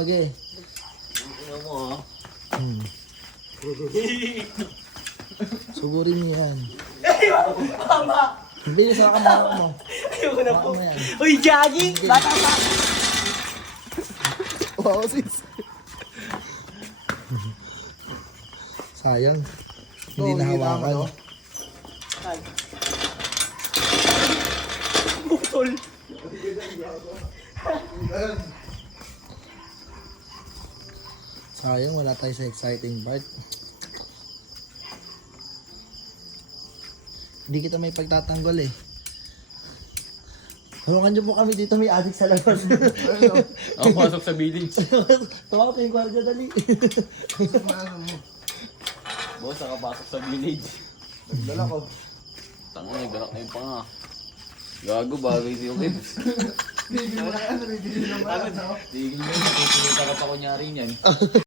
okay. Ano mo ha? Sugurin niyo yan. Tama! Hindi, sa kamara mo. Ayoko na po. Baka mo yan. Uy, Jaggy! Bata pa! Wow, sis. Sayang. Hindi nahawakan. Ay. Bukol! Sayang, wala tayo sa exciting part. Hindi kita may pagtatanggol eh. Tulungan niyo po kami dito, may adik sa labas. Ako pasok sa village. Tawa ko yung kwarga, dali. Boss, ako pasok sa village. Dala ko. Tanga, nagdarak na yung panga. Gago, bagay si Ukibs. Tigil mo na yan, tigil naman. Tigil mo yun, tutuloy ka pa kunyari niyan.